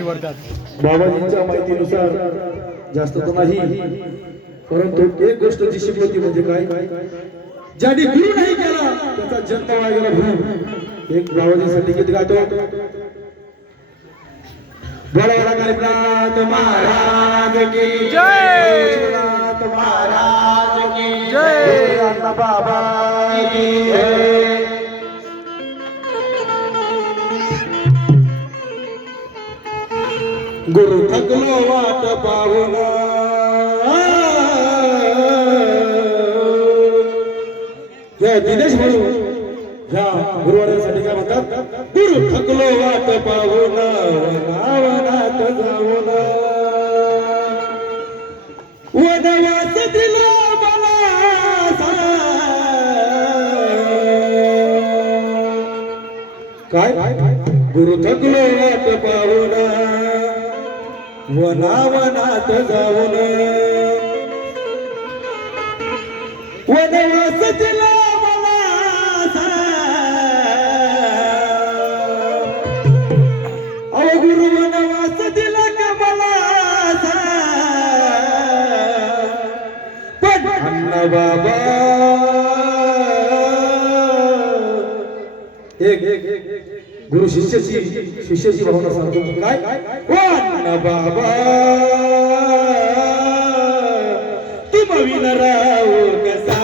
निवडतात बाबाजींच्या माहितीनुसार जास्त तो नाही, परंतु एक गोष्ट जी शिकलो ती म्हणजे काय, ज्याने गुरु नाही केला त्याचा जन्म वाया गेला म्हणून एक बाबाजीसाठी गीत गातो. बरोबर गरीबनाथ महाराज की जय, विश्वनाथ महाराज की जय, अण्णा बाबा की जय. गुरु थकलो वाट पाहून, या दिनेश म्हणून ह्या गुरुवारासाठी काय म्हणतात, गुरु थकलो वाट पाहून वनावनात जाऊन, वनवास दिला मला काय, गुरु थकलो वाट पाहून वनावनात जाऊन, वनवास दिला मला अहो गुरु वनवास दिला का मला, पण अण्णा बाबा एक गुरु शिष्याची भावना सांगतो काय, अण्णा बाबा तुम विन राव कसा